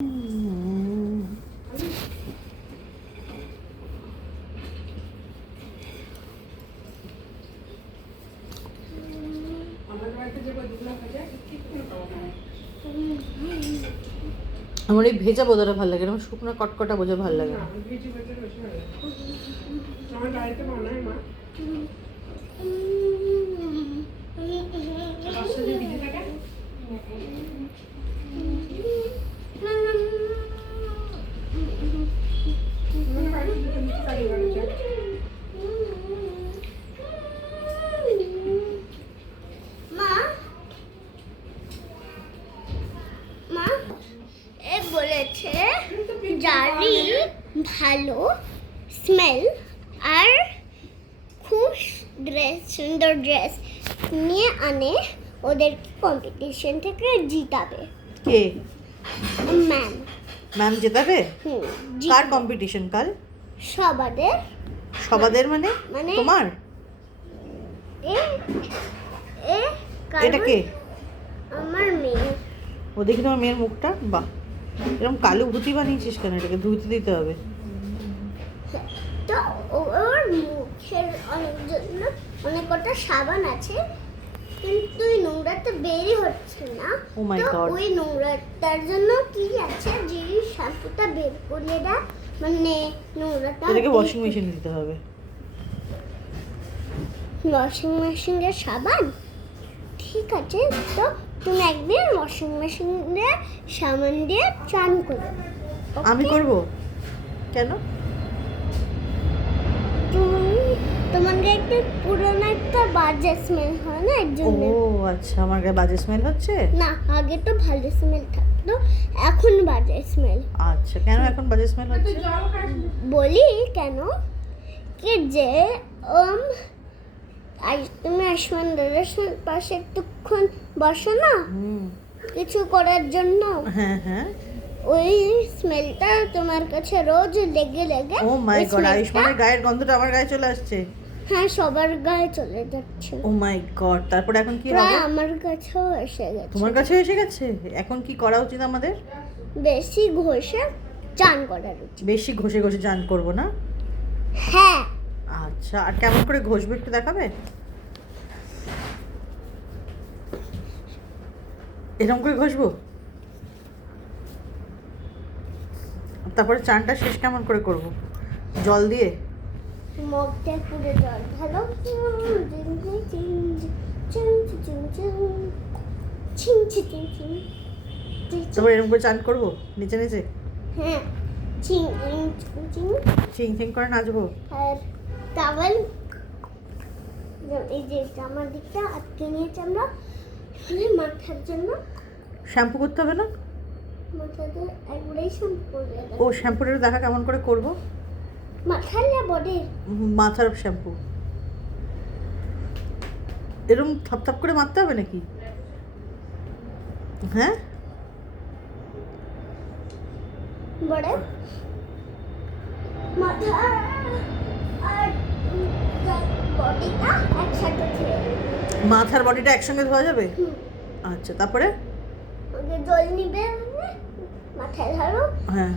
আমার এই ভেজা বোঝাটা ভালো লাগে, আমার শুকনো কটকটা বোঝা ভালো লাগে না। বলেছে যারই ভালো স্মেল আর খুব সুন্দর ড্রেস নিয়ে আনে ওদেরকে কম্পিটিশন থেকে জিতাবে। কে? ম্যাম। ম্যাম জেতাবে? কার কম্পিটিশন কাল? সবাদের। সবাদের মানে তোমার? এটা কে? আমার মেয়ে। ও দেখি তোমার মেয়ের মুখটা, বাহ এরকম কালো ভূতি বানিয়েছিস কেন? এটাকে ধুতে দিতে হবে। তো ওর মুখের অনেক কটা সাবান আছে, কিন্তু ওই নোংরাটা বেরই হচ্ছে না। ও মাই গড। ওই নোংরাটার জন্য কি আছে, যে শ্যাম্পুটা বের করে দেয়, মানে নোংরাটা এটাকে ওয়াশিং মেশিন দিতে হবে। ওয়াশিং মেশিনের সাবান? ঠিক আছে, তো তুমি একদিন ওয়াশিং মেশিনে সাবান দিয়ে চান করবে। আমি করব কেন? তোমার গায়ে একটা পুরোনো একটা বাজে স্মেল হয় না, এর জন্য। ও আচ্ছা, আমার গায়ে বাজে স্মেল হচ্ছে? না, আগে তো ভালো স্মেল থাকতো, এখন বাজে স্মেল। আচ্ছা, কেন এখন বাজে স্মেল হচ্ছে? বলি কেন, কি যে তুমি আয়ুষ্মান দাদার পাশে একটুক্ষণ বসো না কিছু করার জন্য। হ্যাঁ হ্যাঁ। ওই স্মেলটা তোমার কাছে রোজ লেগে লেগে, ও মাই গড, আয়ুষ্মানের গায়ের গন্ধটা আমার গায়ে চলে আসছে। হ্যাঁ, সবার গায়ে চলে যাচ্ছে। ও মাই গড, তারপর এখন কি হবে? আমার কাছেও এসে গেছে। তোমার কাছেও এসে গেছে? এখন কি করা উচিত আমাদের? বেশি ঘষে চান করা উচিত। বেশি ঘষে ঘষে চান করব না? হ্যাঁ। আচ্ছা, আর কেমন করে ঘষবে একটু দেখাবে? এরকম করে ঘষবো? তারপরে চানটা শেষ কেমন করে করব? জল দিয়ে? মগটা পুরো জল ঢালো, তারপর এরকম করে চান করব নিচে নিচে? হ্যাঁ, চিং চিং করে নাচবো? আর টাওয়েল, এই যে জামার দিকটা আটকে নিয়েছি আমরা, মাথার জন্য শ্যাম্পু করতে হবে না? মাথাতে একবারেই শ্যাম্পু করবে। ও, শ্যাম্পুটা দেখা কেমন করে করব? মাথার না বডির? মাথার শ্যাম্পু। এরকম থাপ থাপ করে মারতে হবে নাকি? হ্যাঁ, বড় মাথা আর বডিটা একসাথে ধুয়ে মাথার বডিটা একসঙ্গে ধোয়া যাবে? আচ্ছা, তারপরে? আগে জল নিবে, মাথায় ঢালো, হ্যাঁ,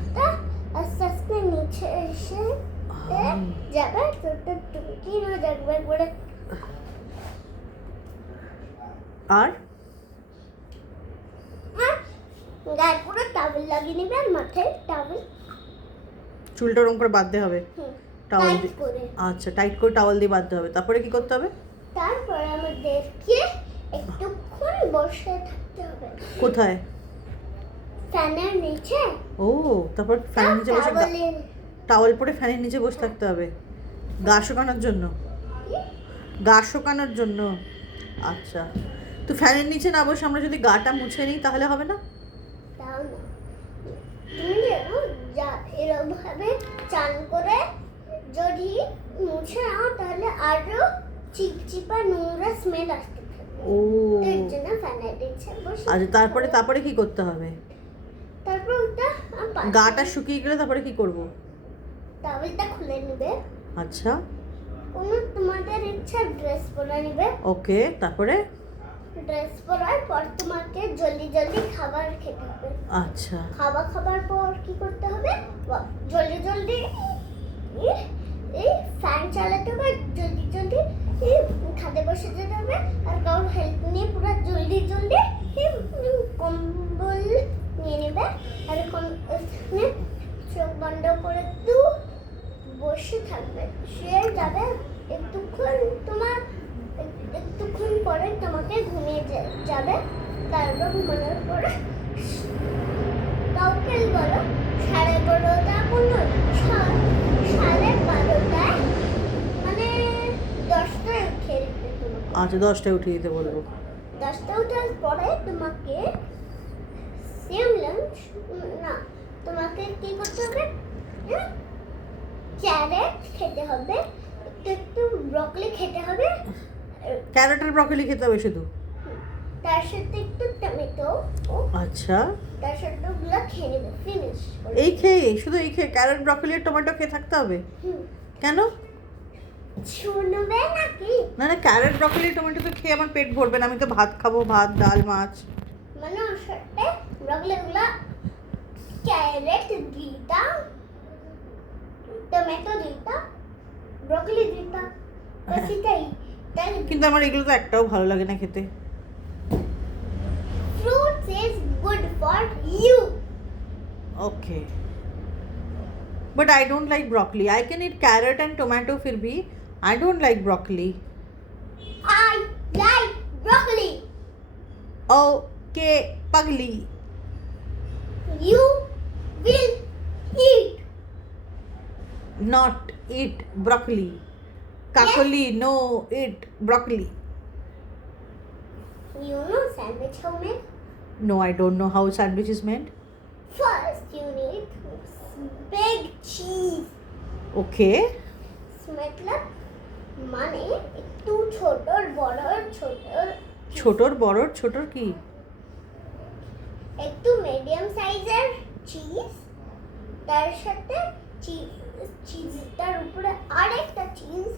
আস্তে আস্তে নিচে এসে যাবে, তোরটা টুকি না যাবে একবারে। আর গায়ে পুরো টাওয়েল লাগিয়ে নিবে, আর মাথায় টাওয়েল, চুলটা ওরকম করে বাঁধতে হবে টাওয়াল দিয়ে? আচ্ছা, টাইট করে টাওয়াল দিয়ে বাঁধতে হবে। তারপরে কি করতে হবে? তারপর আমাদেরকে একটুক্ষণ বসে থাকতে হবে। কোথায়? ফ্যানের নিচে। ও, তারপর ফ্যানের নিচে বসে টাওয়াল পরে ফ্যানের নিচে বসে থাকতে হবে গা শুকানোর জন্য? গা শুকানোর জন্য? আচ্ছা, তো ফ্যানের নিচে না বসে আমরা যদি গাটা মুছে নিই তাহলে হবে না? তাও না, তুমি জানো এরকম ভাবে চান করে যদি মুছে নাও তাহলে আরো চিপচিপা নোংরা স্মেল আসতে থাকবে। ও, এর জন্য ফ্যানের নিচে বসে। আচ্ছা, তারপরে কি করতে হবে? তারপর ওটা গাটা শুকিয়ে গেলে তারপরে কি করব? টাওয়েলটা খুলে নেবে। আচ্ছা, কোনো তোমাদের ইচ্ছা ড্রেস পরে নেবে। ওকে, তারপরে? ড্রেস পরার পর তোমাকে জলদি জলদি খাবার খেতে হবে। আচ্ছা খাবার পর কি করতে হবে? জলদি জলদি এই ফ্যান চালাতে হবে, জলদি জলদি খাতে বসে যেতে হবে, আর কারোর হেল্প নিয়ে পুরো জলদি জলদি কম্বল নিয়ে নেবে, আর ওখানে চোখ বন্ধ করে একটু বসে থাকবে। সে যাবে একটুক্ষণ পরে তোমাকে ঘুমিয়ে যাবে। তারপর মনে করে কাউকে বলো 12:30 12:30 মানে 10টায় উঠে দিতে তোমাকে। আচ্ছা 10টায় উঠিয়ে দিতে বলবো। 10টা উঠার পরে তোমাকে সেম লাঞ্চ না, তোমাকে কি করতে হবে? ক্যারেট খেতে হবে, একটু ব্রকলি খেতে হবে, ক্যারেট আর ব্রকলি খেতে হবে শুধু? তার সাথে একটু টমেটো, আচ্ছা তার সাথে ওগুলো খেয়ে নেবে, ফিনিশ। শুধু এই খেয়ে ক্যারেট ব্রকলি আর টমেটো খেয়ে থাকতে হবে? কেন? শুনবে নাকি? না না, ক্যারেট ব্রকলি টমেটো তো খেয়ে আমার পেট ভরবে না, আমি তো ভাত খাবো, ভাত ডাল মাছ। মানে ওর সাথে ব্রকলিগুলো, ক্যারেট দিতা, টমেটো দিতা, ব্রকলি দিতা, বাস এটাই। কিন্তু আমার এগুলো তো একটাও ভালো লাগে না খেতে। Fruits is good for you. Okay. But I don't like broccoli. I can eat carrot and tomato फिर भी I don't like broccoli. I like broccoli. Okay, pagli. You will eat. Not eat broccoli. Kakoli, no, eat broccoli. You know sandwich how made? No, I don't know how sandwich is made. First you need big cheese. Okay. मतलब মানে একটু ছোটর বড়র ছোটর কি? একটু medium সাইজের cheese, তার সাথে চিজটার উপরে আরেকটা চিজ,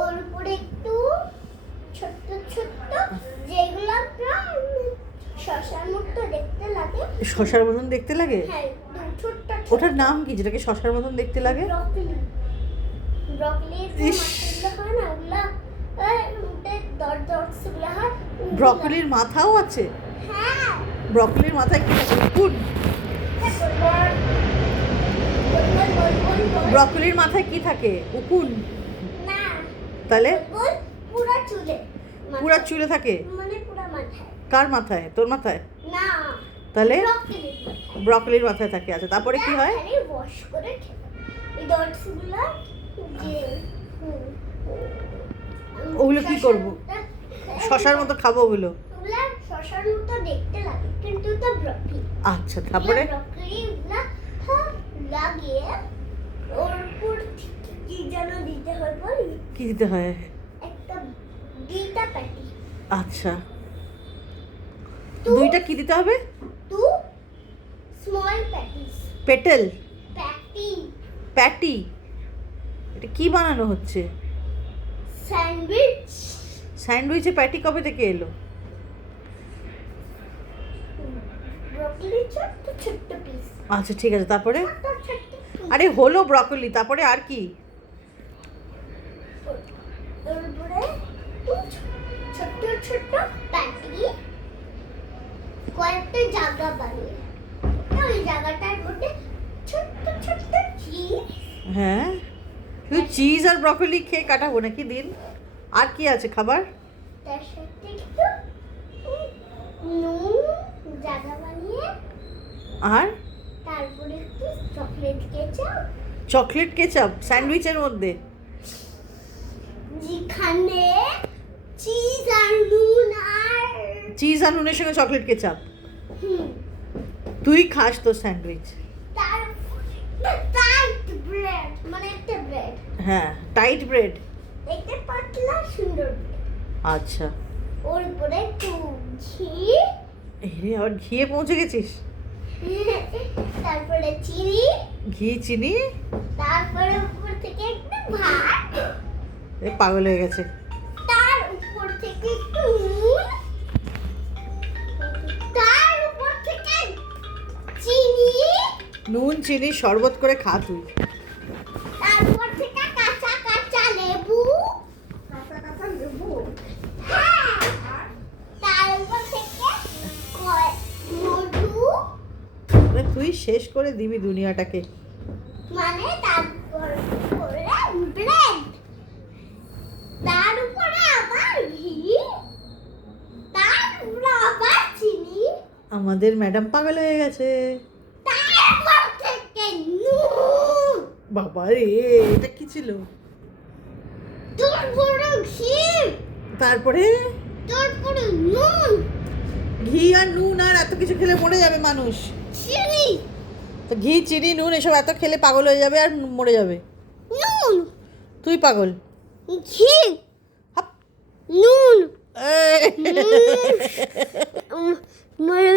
ওর উপরে একটু ছোট্ট ছোট্ট যেগুলো শসার মতো দেখতে লাগে। শসার মতন দেখতে লাগে? হ্যাঁ, ছোট্ট ওটার নাম কি যেটাকে শসার মতন দেখতে লাগে? ব্রকলি। ব্রকলির যে মাথাগুলো হয় না, ওগুলা দরদরগুলো হয়। ব্রকলির মাথাও আছে? হ্যাঁ। ব্রকলির মাথায় কি থাকে? উকুন? ব্রকলির মাথায় কি থাকে? উকুন? না। তাহলে? পুরা চুলে। পুরা চুলে থাকে? মানে পুরা মাথায়। কার মাথায়? তোর মাথায়? না। তাহলে? ব্রকলির মাথায়। ব্রকলির মাথায় থাকে। আচ্ছা তারপরে কি হয়? আরে ওয়াশ করে খেতে। এই ডটসগুলো যে ওগুলো কি করব? শসার মতো খাবো ওগুলো? ওগুলো শসার মতো দেখতে লাগে, কিন্তু তো ব্রকলি। আচ্ছা তারপরে? ব্রকলিগুলো লাগিয়ে ওর উপর কি যেন দিতে হয় বলি? কি দিতে হয়? একটা দুইটা প্যাটি। আচ্ছা, দুইটা কি দিতে হবে? Two small patties. পেটেল? প্যাটি। প্যাটি? এটা কি বানানো হচ্ছে? স্যান্ডউইচ। স্যান্ডউইচে প্যাটি কবে থেকে এলো? ব্রকলি ছোট্ট ছোট্ট পিস। আচ্ছা ঠিক আছে, তারপরে? ছোট্ট ছোট্ট piece। আরে হলো ব্রকলি, তারপরে আর কি? ওর উপরে ছোট্ট ছোট্ট প্যাটি, কয়েকটা জায়গা বানিয়ে ওই জায়গাটার মধ্যে ছোট্ট ছোট্ট চিজ। হ্যাঁ, শুধু চিজ আর ব্রকলি খেয়ে কাটাবো নাকি দিন? আর কি আছে খাবার? তার সাথে একটু নুন জায়গা বানিয়ে, আর তারপরে একটু চকলেট কেচাপ। চকলেট কেচাপ স্যান্ডউইচের মধ্যে? যেখানে চিজ আর নুন আর চিজ আর নুনের সঙ্গে চকলেট কেচাপ? হুম, তুই খাস তো স্যান্ডউইচ? তার টাইট ব্রেড, মানে একটা ব্রেড, হ্যাঁ টাইট ব্রেড। একটা পাতলা সুন্দর bread। আচ্ছা, ওর উপরে একটু ঘি, এই আবার ঘিয়ে পৌঁছে গেছিস? তারপরে চিনি, ঘি চিনি? তারপরে উপর থেকে একটু ভাত, এ পাগল হয়ে গেছে। তার উপর থেকে একটু নুন, নুন চিনি শরবত করে খা তুই। তারপর থেকে কাঁচা কাঁচা লেবু। কাঁচা কাঁচা লেবু। হ্যাঁ। তারপর থেকে মধু, তুই শেষ করে দিবি দুনিয়াটাকে। মানে তারপর করে ব্রেড, তার উপরে আবার ঘি, তার উপরে আবার চিনি, আমাদের ম্যাডাম পাগল হয়ে গেছে। তারপর থেকে নুন, বাবা রে, এটা কি ছিল? তারপরে ঘি, তারপরে তারপরে নুন, ঘি আর নুন আর এত কিছু খেলে মরে যাবে মানুষ। চিনি, তো ঘি চিনি নুন এসব এত খেলে পাগল হয়ে যাবে আর মরে যাবে। নুন, তুই পাগল। ঘি, হাপ। নুন, এই। মরে